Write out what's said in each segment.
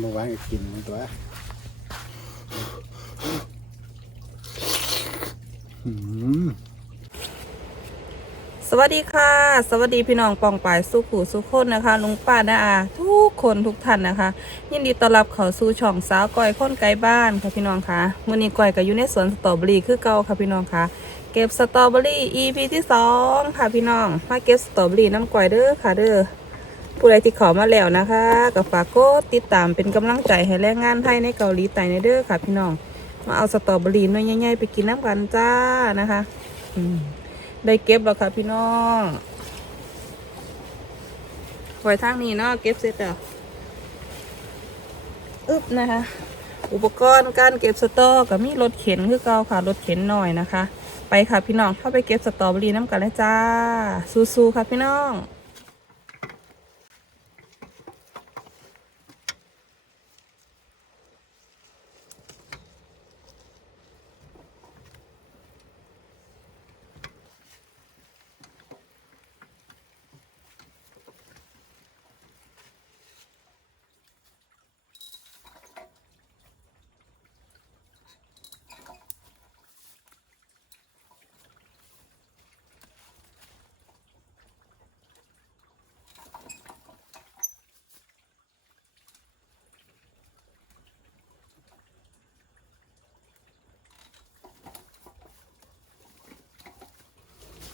เมื่อวานก็กินมันตัวสวัสดีค่ะ สวัสดีพี่น้องปองปายสุขูสุขคนนะคะ ลุงป้านาอา ทุกคนทุกท่านนะคะ ยินดีต้อนรับเข้าสู่ช่องสาวก้อยคนไกลบ้านค่ะพี่น้องค่ะมื้อนี้ก้อยก็อยู่ในสวนสตรอเบอรี่คือเก่าค่ะพี่น้องค่ะเก็บสตรอเบอรี่ EP ที่สองค่ะพี่น้องมาเก็บสตรอเบอรี่น้ำก้อยเด้อค่ะเด้อ ผู้ใดที่ขอมาแล้วนะคะก็ฝากกดติดตามเป็นกำลังใจให้แรงงานไทยในเกาหลีใต้ในเด้อค่ะพี่น้อง มาเอาสตรอเบอรี่น้อยใหญ่ๆไปกินน้ำกันจ้านะคะได้เก็บแล้วค่ะพี่น้องไว้ทางนี้เนาะเก็บเสร็จแล้วอึบนะคะ อุปกรณ์การเก็บสตอกับมีรถเข็นคือเก่าค่ะรถเข็นหน่อยนะคะ ไปค่ะพี่น้องเข้าไปเก็บสตรอเบอรี่น้ำกันเลยจ้าสู้ๆค่ะพี่น้อง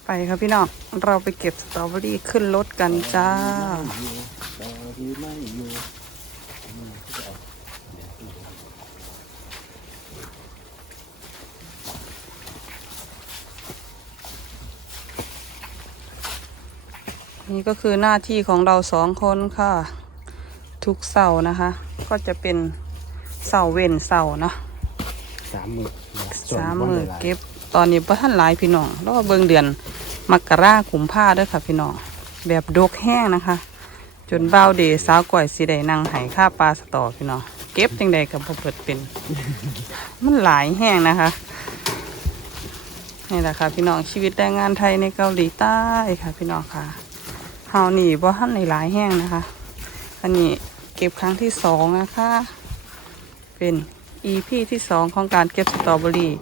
ไปค่ะพี่น้อง เราไปเก็บสตรอเบอรี่ขึ้นรถกันจ้าต่อดีไม่อยู่นี่ก็คือหน้าที่ของเราสองคนค่ะ ทุกเสาร์นะคะ ก็จะเป็นเสาร์เว้นเสาร์เนาะสามหมื่นสามมือเก็บตอนนี้พ่ท่านหลายพี่น้องแล้วก็เบิ่งเดือน มกราขุมผ้าด้วยค่ะพี่น้องแบบดกแห้งนะคะ จนเบ้าเดสาวก่อยสีได้นางไห้ค่าปลาสตอพี่น้องเก็บจังใดกับพ่เปิดเป็น มันหลายแห้งนะคะนี่แหละค่ะพี่น้องชีวิตแรงงานไทยในเกาหลีใต้ค่ะ พี่น้องค่ะเฮานี่บ่ท่านในหลายแห้งนะคะ อันนี้เก็บครั้งที่สองนะคะ เป็น EP ที่สองของการเก็บสตรอเบอรี่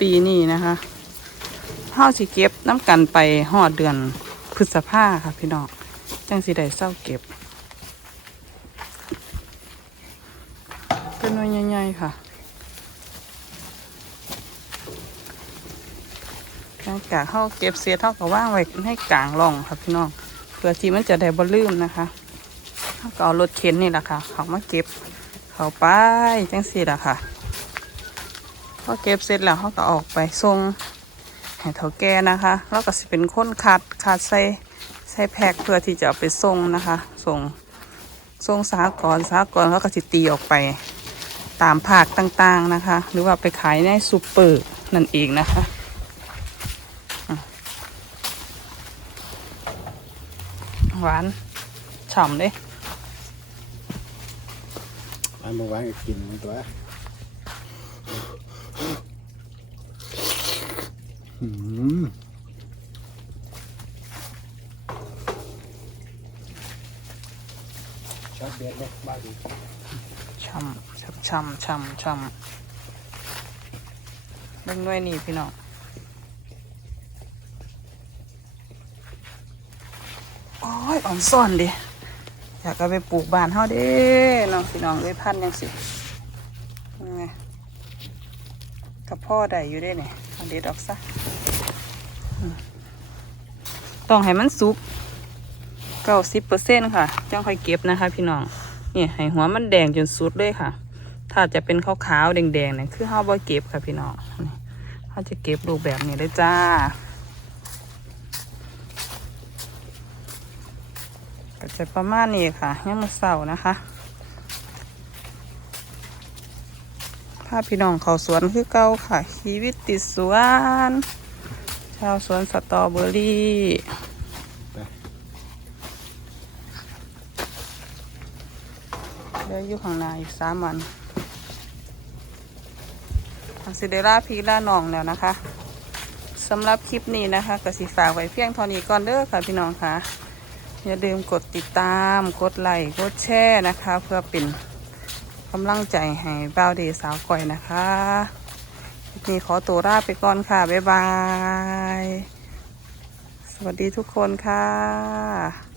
ปีนี้นะคะ เฮาสิเก็บน้ำกันไปหอดเดือนพฤษภาค่ะพี่น้องจังสิได้เศร้าเก็บเป็นหน่วยใหญ่ๆค่ะหลังจากเฮาเก็บเศษเท่ากับว่างไว้ให้กลางร่องค่ะพี่น้องเพื่อที่มันจะได้บ่ลืมนะคะเฮาก็เอารถเข็นนี่แหละค่ะ เขามาเก็บเขาไปจังสิล่ะค่ะพอเก็บเสร็จแล้วเขาก็ออกไปส่ง ให้เถาแก่นะคะ แล้วก็สิเป็นคนคัดคัดใส่ใส่แพ็คเพื่อที่จะเอาไปส่งนะคะ ส่งส่งสากรสากรณ์เขาก็สิตีออกไปตามภาคต่างๆนะคะ หรือว่าไปขายในซูเปอร์นั่นเองนะคะหวานฉ่ำเลยเมื่อวานก็กินมันตัวอืม ชอบเด็ดเลยบ้าดีช่ำช่ำช่ำช่ำช่ำเบิ่งด้วยนี่พี่น้องโอ้ยอ่อนซ่อนดิอยากเอาไปปลูกบ้านเฮาเด้น้องพี่น้องได้พันยังสิไงกับพ่อได้อยู่ได้เนี่ยเอาเด็ดออกซะ ต้องให้มันสุกเก้าสิบเปอร์เซ็นต์ค่ะจังค่อยเก็บนะคะ พี่น้องเนี่ยให้หัวมันแดงจนสุดเลยค่ะ ถ้าจะเป็นขาวๆแดงๆเนี่ยคือห้าบ่เก็บค่ะพี่น้องเขาจะเก็บรูปแบบนี้เลยจ้าก็จะประมาณนี้ค่ะยังมือเสาร์นะคะถ้าพี่น้องเขาสวนคือเก่าค่ะ ชีวิตติดสวน ชาวสวนสตรอเบอรี่เดี๋ยวอยู่ข้างหน้าอีกสามวันทางซิเดล่าพีล่าหนองแล้วนะคะสำหรับคลิปนี้นะคะกสิฝากไว้เพียงเท่านี้ก่อนเด้อค่ะพี่น้องค่ะ อย่าลืมกดติดตาม กดไลค์กดแชร์นะคะ เพื่อเป็นกำลังใจให้บ่าวเดสาวก่อยนะคะ นี่ขอตัวลาไปก่อนค่ะ บ๊ายบาย สวัสดีทุกคนค่ะ